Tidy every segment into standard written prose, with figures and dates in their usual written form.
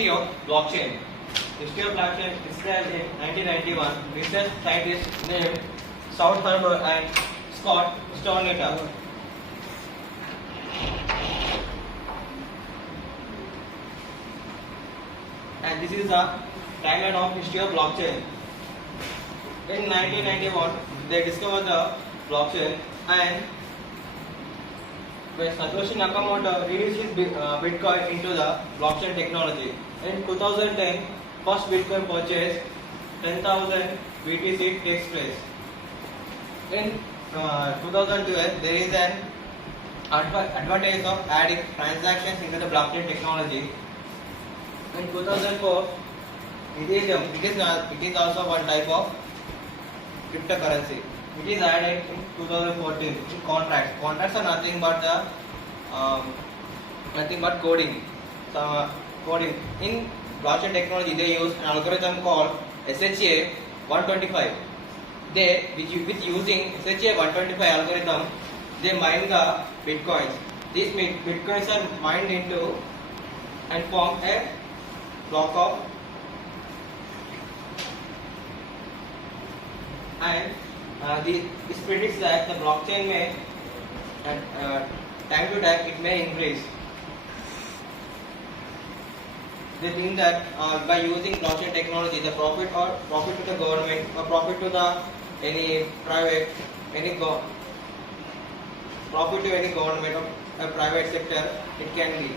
History of blockchain. History of blockchain described in 1991. Research scientists named South Thurber and Scott Stornetta. And this is the timeline of history of blockchain. In 1991, they discovered the blockchain, and when Satoshi Nakamoto released his Bitcoin into the blockchain technology. In 2010, first Bitcoin purchase 10,000 BTC takes place. In 2012, there is an advantage of adding transactions into the blockchain technology. In 2004, Ethereum, it is also one type of cryptocurrency. It is added in 2014 in contracts. Contracts are nothing but coding. So coding in blockchain technology, they use an algorithm called SHA 125. With using SHA 125 algorithm, they mine the bitcoins. These bitcoins are mined into and form a block of, and this predicts that the blockchain may time to time it may increase. They think that by using blockchain technology, the profit to the government or profit to the profit to any government or a private sector, it can be.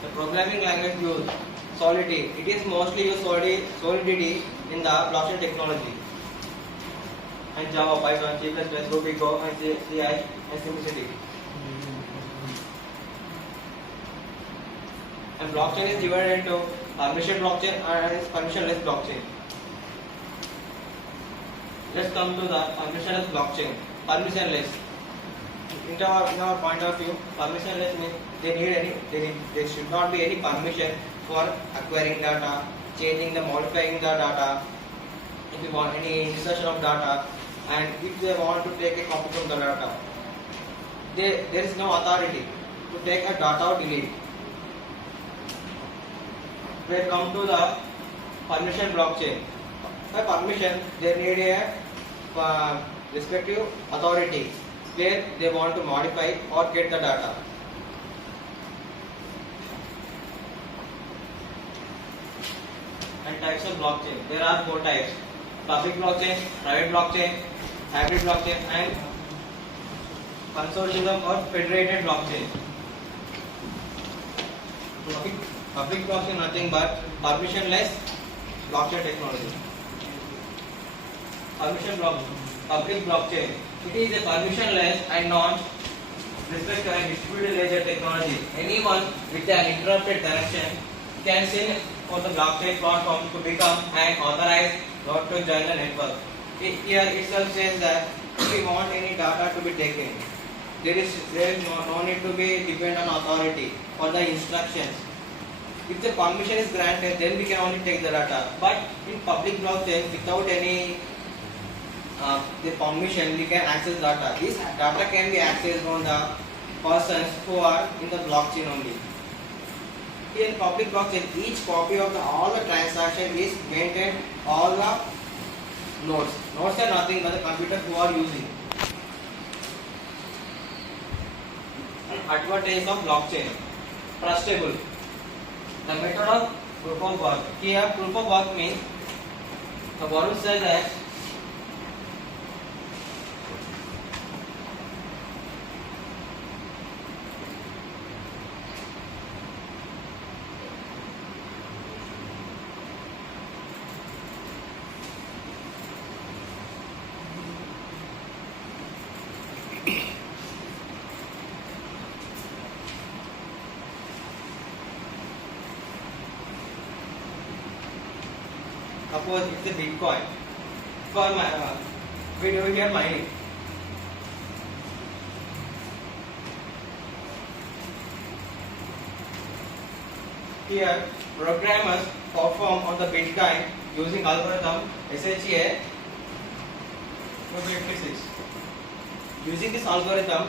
The programming language used Solidity. It is mostly used Solidity in the blockchain technology. And Java, Python, C++, Ruby, Go, and CI, and Simplicity. And blockchain is divided into permission blockchain and permissionless blockchain. Let's come to the permissionless blockchain. Permissionless. In our point of view, permissionless means there should not be any permission for acquiring data, modifying the data, if you want any insertion of data, and if they want to take a copy from the data. There is no authority to take a data or delete. We come to the permission blockchain. By permission, they need a respective authority where they want to modify or get the data. And types of blockchain. There are 4 types: public blockchain, private blockchain, hybrid blockchain, and consortium or federated blockchain. Public blockchain nothing but permissionless blockchain technology. Public blockchain. It is a permissionless and non-restricted and distributed ledger technology. Anyone with an interrupted connection can send for the blockchain platform to become an authorized node to join the network. Here itself says that if we want any data to be taken, there is no need to be dependent on authority for the instructions. If the permission is granted, then we can only take the data. But in public blockchain, without any the permission, we can access data. This data can be accessed on the persons who are in the blockchain only. In public blockchain, each copy of all the transaction is maintained all the nodes. Nodes are nothing but the computer who are using. Advantage of blockchain: trustable. The method of proof of work. Here, proof of work means the Varun says that suppose it's a Bitcoin. For we do here mining. Here, programmers perform on the Bitcoin using algorithm SHA 256. Using this algorithm,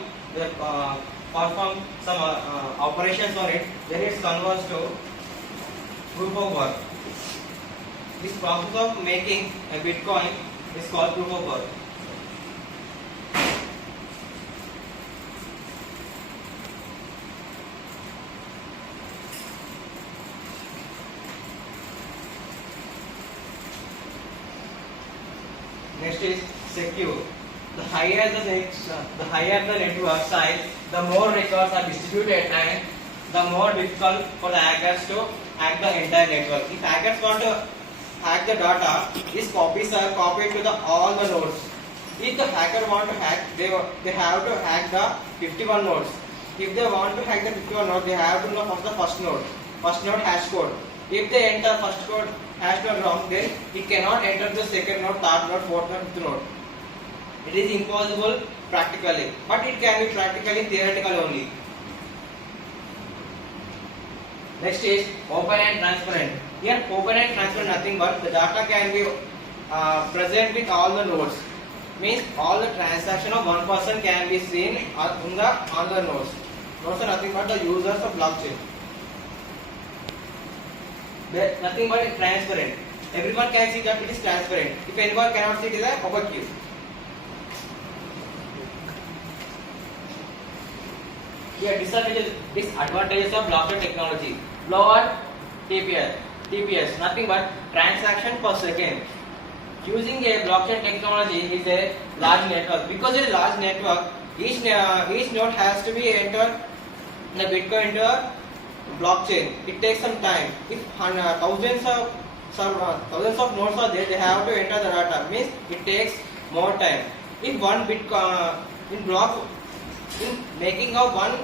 perform some operations on it, then it converts to proof of work. This process of making a Bitcoin is called proof of work. Next is secure. The higher the network size, the more records are distributed and the more difficult for the hackers to hack the entire network. If hackers want to hack the data, these copies are copied to all the nodes. If the hacker want to hack, they have to hack the 51 nodes. If they want to hack the 51 nodes, they have to know first the first node hash code. If they enter first code hash node wrong, then it cannot enter the second node, third node, fourth node, fifth node. It is impossible practically, but it can be practically theoretical only. Next is open and transparent. Here open and transparent nothing but the data can be present with all the nodes. Means all the transaction of one person can be seen on the nodes. Nodes are nothing but the users of blockchain. Nothing but transparent. Everyone can see that it is transparent. If anyone cannot see, it is a opaque. Here disadvantages of blockchain technology. Lower TPS, nothing but transaction per second. Using a blockchain technology is a large network. Because it is a large network, each node has to be entered the Bitcoin into a blockchain. It takes some time. If thousands of nodes are there, they have to enter the data. Means it takes more time. If one Bitcoin in making of one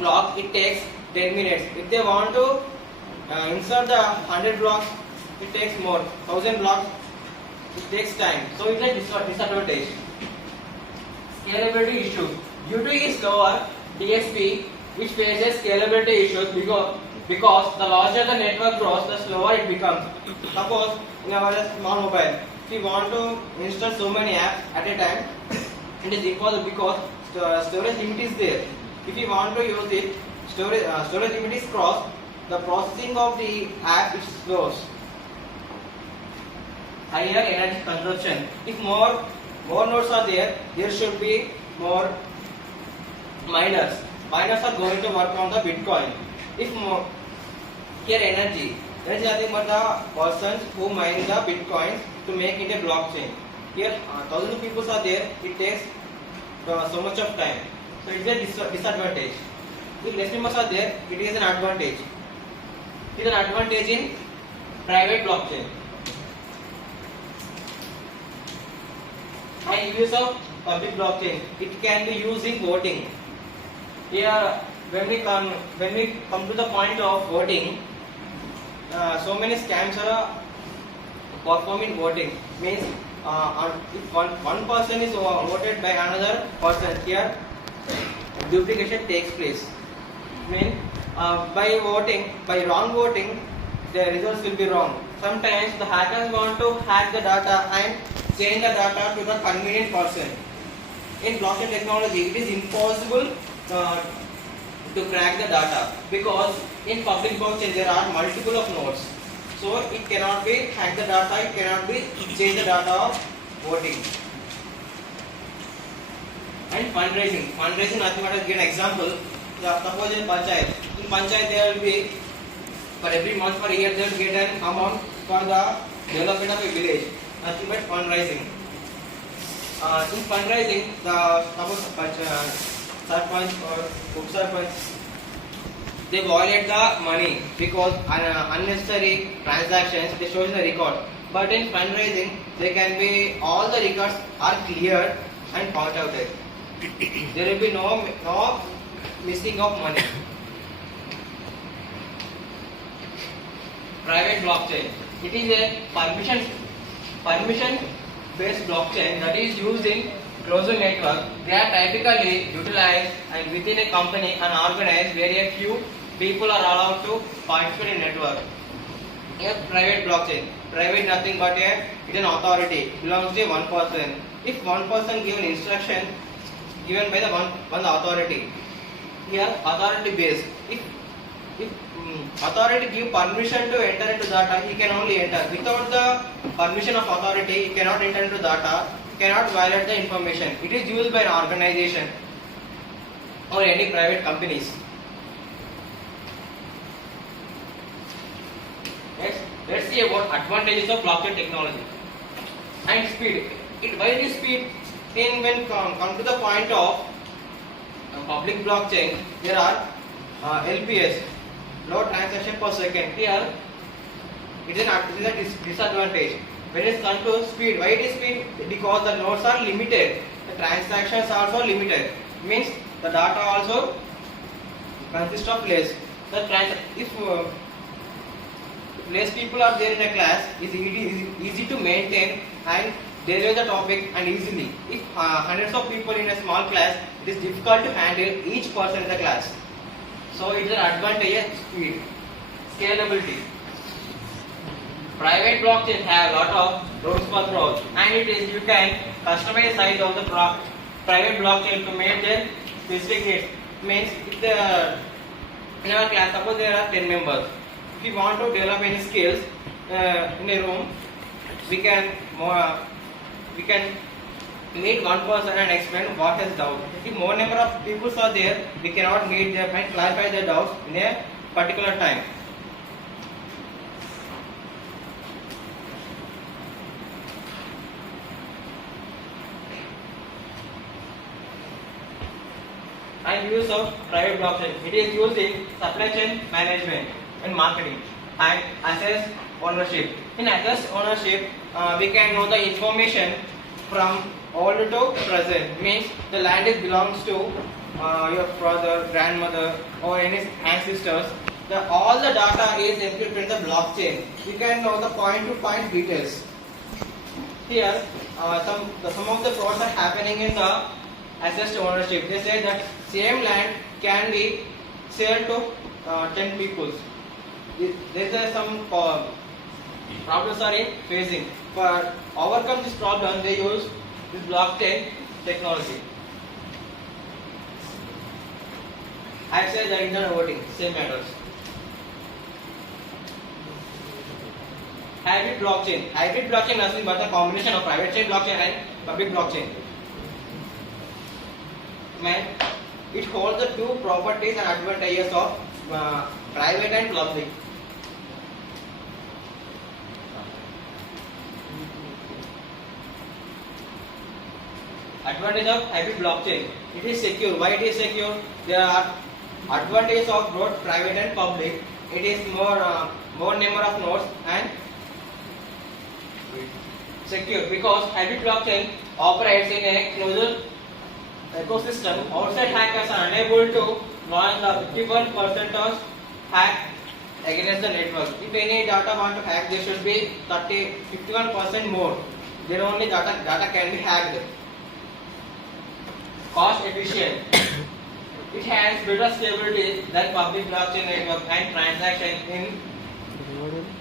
block, it takes 10 minutes. If they want to insert the 100 blocks, it takes more. 1000 blocks, it takes time. So it is a disadvantage. Scalability issues. Due to its lower DSP, which faces scalability issues because the larger the network grows, the slower it becomes. Suppose in our small mobile, if we want to install so many apps at a time, it is impossible because storage limit is there. If you want to use it, storage limit is crossed, the processing of the app is slow. Higher energy consumption. If more nodes are there, there should be more miners. Miners are going to work on the Bitcoin. If more here energy is nothing but the persons who mine the Bitcoin to make it a blockchain. Here thousands of people are there. It takes so much of time. So it is a disadvantage. If less members are there, it is an advantage. It is an advantage in private blockchain. And use of public blockchain. It can be used in voting. Here, when we come to the point of voting, so many scams are performed in voting. Means if one person is voted by another person, here duplication takes place. Means by wrong voting, the results will be wrong. Sometimes the hackers want to hack the data and change the data to the convenient person. In blockchain technology, it is impossible to crack the data because in public blockchain there are multiple of nodes. So it cannot be hack the data, it cannot be change the data of voting. And fundraising. Fundraising, nothing but to give an example. Suppose in Panchayat there will be for every month per year they will get an amount for the development of a village. Nothing but fundraising. In fundraising, the suppose Sarpanch or Up-Sarpanch, they violate the money because unnecessary transactions they show in the record. But in fundraising, they can be all the records are cleared and found out there. There will be no missing of money. Private blockchain. It is a permission based blockchain that is used in closed network. They are typically utilized and within a company and organized where a few people are allowed to participate in network. A private blockchain. Private nothing but it is an authority. Belongs to one person. If one person given instruction given by the authority. here authority based. If authority give permission to enter into data, he can only enter. Without the permission of authority, he cannot enter into data, cannot violate the information. It is used by an organization or any private companies. Next, let's see about advantages of blockchain technology and speed. Why it is speed? When come to the point of public blockchain, there are LPS, low transaction per second. Here, it is a disadvantage. When it comes to speed, why it is speed? Because the nodes are limited, the transactions are also limited. Means the data also consists of less. If less people are there in a class, it's easy to maintain and deliver the topic and easily. If hundreds of people in a small class, it is difficult to handle each person in the class. So it is an advantage of speed. Scalability. Private blockchain have a lot of rows per row, and you can customize the size of the private blockchain to meet their specific needs. Means if in our class, suppose there are 10 members. If we want to develop any skills in a room, we can meet one person and explain what is doubt. If more number of people are there, we cannot meet them and clarify their doubts in a particular time. And use of private blockchain. It is used in supply chain management and marketing and asset ownership. In asset ownership, we can know the information from old to present. Means the land belongs to your father, grandmother, or any ancestors. All the data is encrypted in the blockchain. You can know the point-to-point details. Here, some of the frauds are happening in the asset ownership. They say that same land can be sold to 10 people. There are some problems are facing. For overcome this problem, they use this blockchain technology. I said the internet voting, same matters. Hybrid blockchain. Hybrid blockchain is nothing but a combination of private chain blockchain and public blockchain. It holds the two properties and advantages of private and public. Advantage of hybrid blockchain. It is secure. Why it is secure? There are advantages of both private and public. It is more number of nodes and secure because hybrid blockchain operates in a closed ecosystem. Outside hackers are unable to launch the 51% of hack against the network. If any data want to hack, there should be 51% more. Then only data can be hacked. Cost efficient. It has better stability than public blockchain network and transaction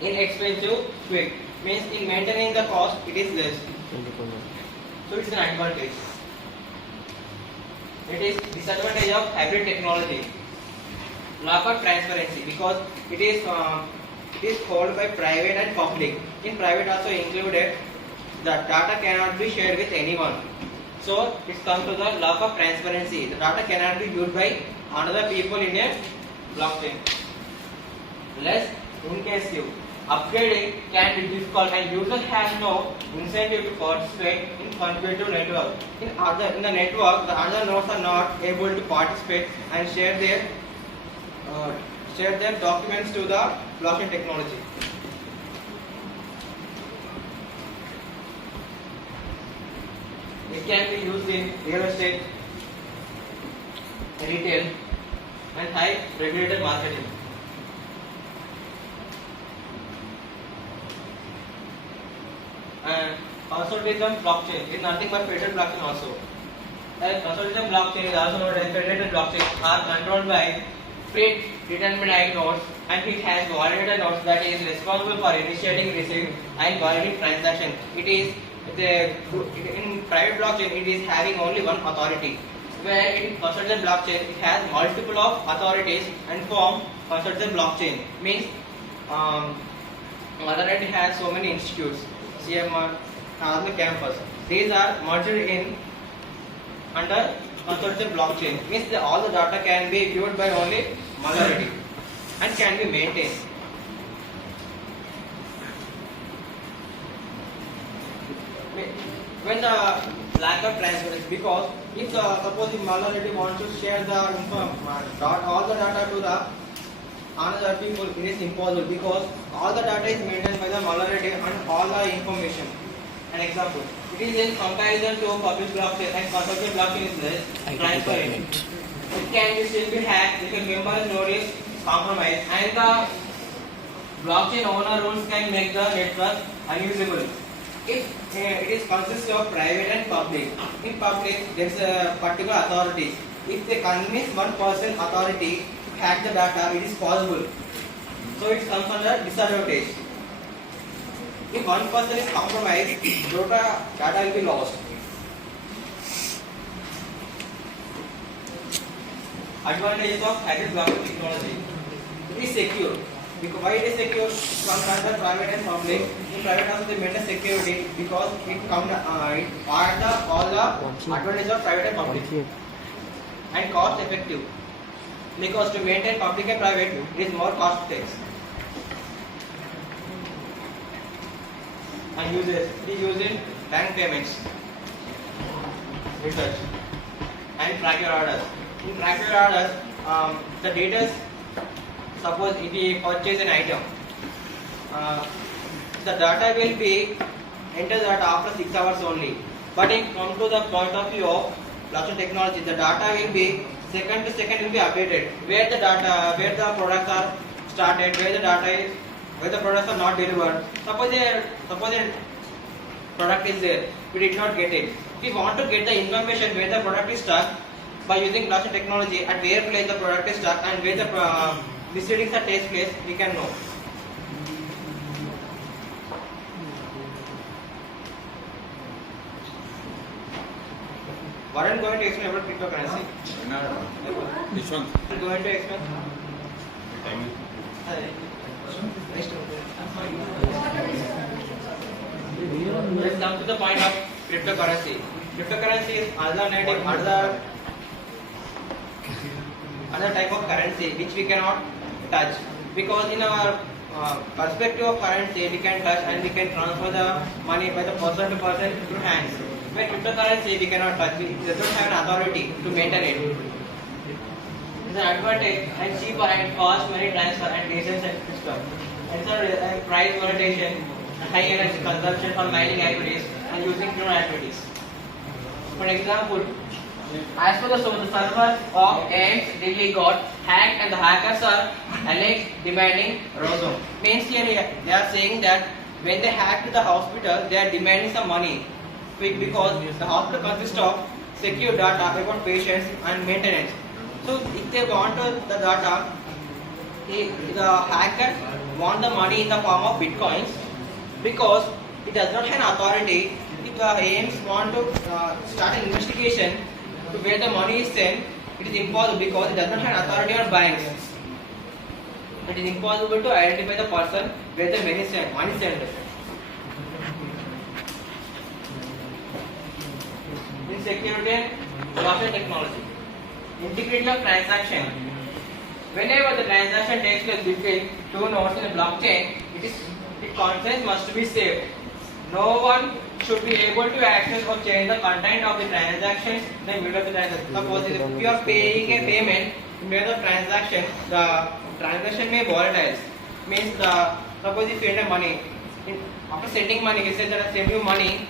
inexpensive, quick. Means in maintaining the cost, it is less. So it's an advantage. It is disadvantage of hybrid technology. Lack of transparency because it is held by private and public. In private also included, the data cannot be shared with anyone. So it comes to the lack of transparency. The data cannot be used by another people in a blockchain. Less invasive. Upgrading can be difficult and users have no incentive to participate in competitive network. In the network, the other nodes are not able to participate and share their documents to the blockchain technology. It can be used in real estate, retail, and high regulated marketing. And consortium blockchain is nothing but federated blockchain also. And consortium blockchain is also known as federated blockchain are controlled by predetermined nodes and it has validated nodes that is responsible for initiating, receiving and validating transaction. In private blockchain it is having only one authority. where in consortium blockchain it has multiple of authorities and form consortium blockchain. Means Mother Earth has so many institutes, CMR, on the campus. These are merged in under consortium blockchain. Means all the data can be viewed by only Mother Earth and can be maintained. When the lack of transfer is because if suppose if Mother wants to share the all the data to the another people, it is impossible because all the data is maintained by the Mother and all the information. An example, it is in comparison to public blockchain and consortium blockchain is less transparent. It can be still be hacked if a member's node is compromised and the blockchain owner rules can make the network unusable. If it is consists of private and public. In public, there is a particular authority. If they convince one person authority to hack the data, it is possible. So it comes under disadvantage. If one person is compromised, data will be lost. Advantages of hybrid blockchain technology. It is secure. Because why it is secure? Comes under private and public. In private also they maintain security because it comes all the advantages of private and public. And cost effective. Because to maintain public and private it is more cost effective. And uses it is used in bank payments, research, and track your orders. In track your orders, the details. Suppose if we purchase an item, the data will be entered data after 6 hours only. But in come to the point of view of blockchain technology, the data will be second to second will be updated. Where the data, where the products are started, where the data is, where the products are not delivered. Suppose a product is there, we did not get it. If we want to get the information where the product is stuck, by using blockchain technology, at where place the product is stuck and where the misreadings are takes place, we can know. What I'm going to explain about cryptocurrency. Which one? I'm going to explain. Next. Let's come to the point of cryptocurrency. Cryptocurrency is another type of currency which we cannot touch, because in our perspective of currency we can touch and we can transfer the money by the person to person through hands. But cryptocurrency we cannot touch, we don't have an authority to maintain it. It's an advantage and cheaper and fast money transfer and decentralized system. It's a price volatility, high energy consumption for mining activities and using criminal activities. For example, as per the server of AIMS Delhi got hacked and the hackers are alleged demanding ransom. Means here they are saying that when they hacked the hospital, they are demanding some money because the hospital consists of secure data about patients and maintenance. So if they want the data, the hacker want the money in the form of bitcoins because it does not have an authority. If the AIMS want to start an investigation to where the money is sent, it is impossible because it does not have an authority on banks. It is impossible to identify the person where the money is sent. In security and blockchain technology, integrity of transaction. Whenever the transaction takes place between two nodes in a blockchain, its consent must be saved. No one should be able to access or change the content of the transactions in the middle of the transaction. Suppose if you are paying a payment in the middle of the transaction may be volatile. Means suppose if you send money, after sending money, you say that I send you money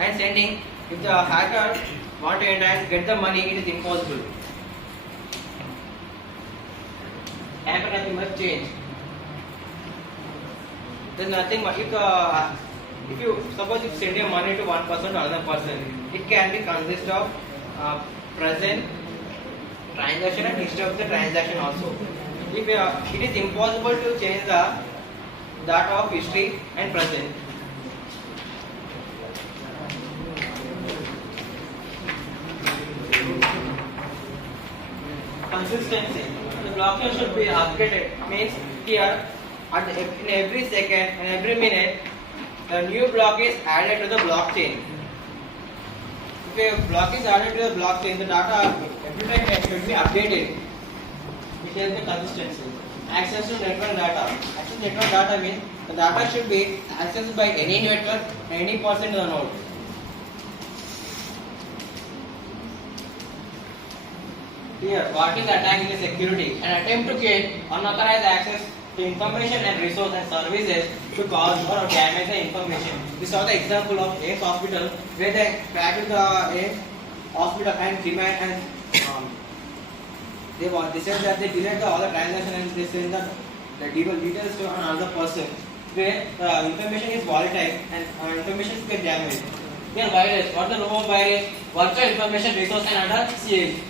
and sending. If the hacker want to enter and get the money, it is impossible. Hacker nothing must change. There's nothing much. If you suppose you send your money to one person to another person, it can be consist of present transaction and history of the transaction also. If it is impossible to change the data of history and present. consistency. The blockchain should be updated. Means here, in every second and every minute, the new block is added to the blockchain. If a block is added to the blockchain, the data every time it should be updated. It has the consistency. Access to network data. Access to network data means the data should be accessed by any network and any person in the node. Here, what is attacking the security? An attempt to gain unauthorized access to information and resource and services to cause or damage the information. We saw the example of AIMS hospital where they cracked the AIMS hospital and demand and they said that they delayed all the transaction and they send the details to another person where the information is volatile and information get damaged. Then virus. What is the normal virus? Virtual information resource and other CH.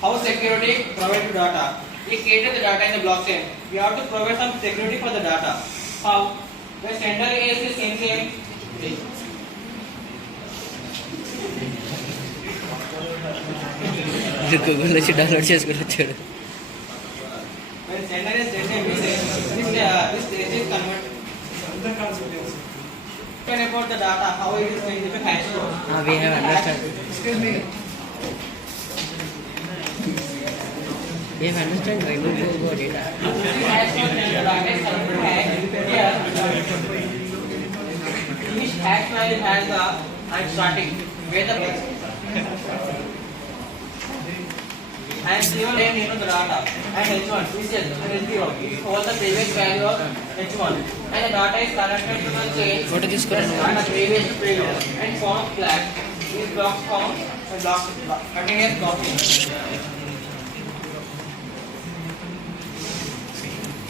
How security provide data? We created the data in the blockchain. We have to provide some security for the data. How? The sender is the same. Google వచ్చి download చేసుకుని వచ్చాడు. When sender is sending a message, this is converted. About the data, how it is going to hash code. We have understand. Excuse me. We have understand why we go data. Hash code and the data is converted here. Each hash file has the and starting where the and zero name into the data and H1 pieces and H0 all the previous value of H1 and the data is connected to the chain. What is this current and the previous previous and form flag is block form and block continuous blocking.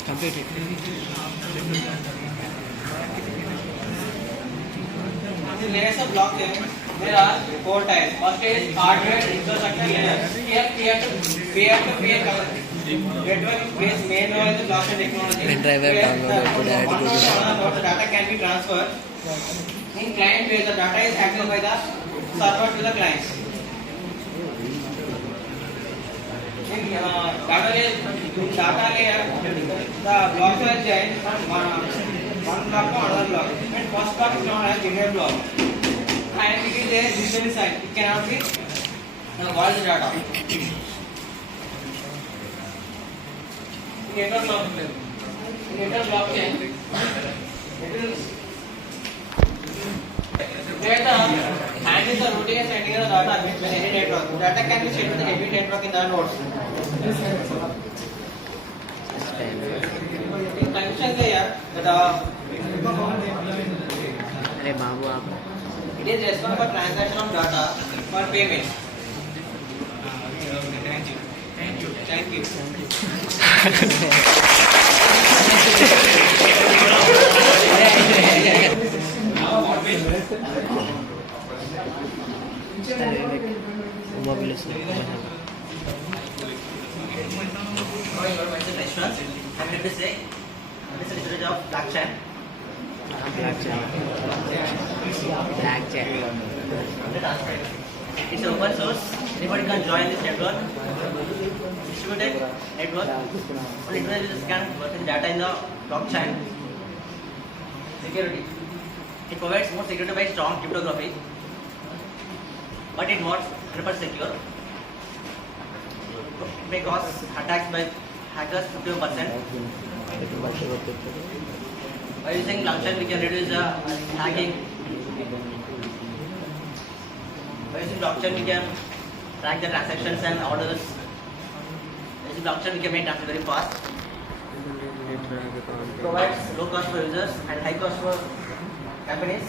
Completed. The layers of blockchain, there are 4 types. First is hardware infrastructure layer. Here we have to create network-based main layer in the blockchain technology. Pen drive downloaded to add to the the data can be transferred. In client where the data is accessed by the server to the client. In data layer, the blocks are joined from one block to another block. And first block is known as inner block. And it is a digitally signed. It cannot be what is the data. In inner blockchain, it is where the handles the routing and sending the data between any network. Data can be sent to the every network in the nodes. In connection layer, अरे बाबू आप it is responsible for transaction of data for payment. Thank you. Mobile से I'm going to say this is the of blockchain. Blackjack. It's open source. Anybody can join this network. Distributed network. All internet users can work in data in the blockchain. Security. It provides more security by strong cryptography, but it's not 100% secure. It may cause attacks by hackers 50%. By using blockchain, we can reduce the hacking. By using blockchain, we can track the transactions and orders. By using blockchain, we can make transactions very fast. It provides low cost for users and high cost for companies.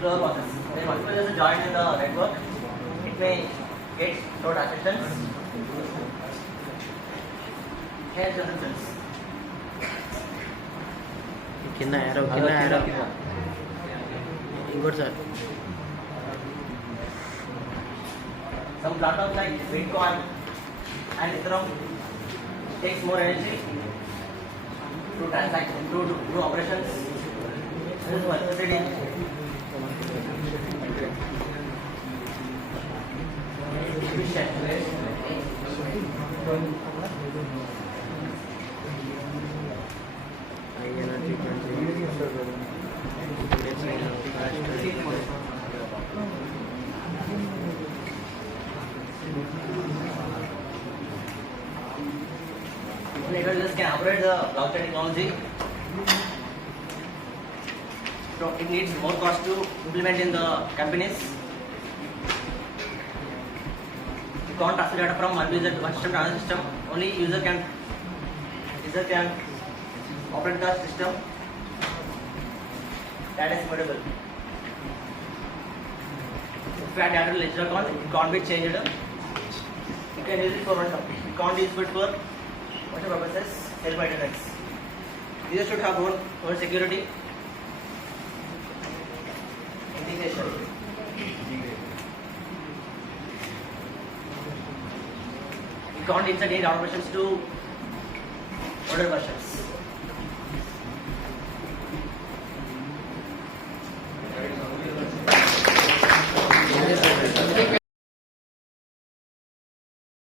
Grow process. When multiple users join in the network, it may get no transactions. Here transactions. కింద arrow ఇంకోటి sir Some platforms like Bitcoin and Ethereum takes more energy to transact, to do operations. This is electricity. Efficient. high energy consuming. Let's say now fast. Individuals can operate the blockchain technology. So it needs more cost to implement in the companies. You can't transfer data from one user to one system to another system. Only user can operate the system. That is immutable. If you add data to ledger account, it can't be changed. You can use it for one. You can't use it for what purposes? Self-maintenance. Users should have own security. Integration. You can't insert any automations to older versions.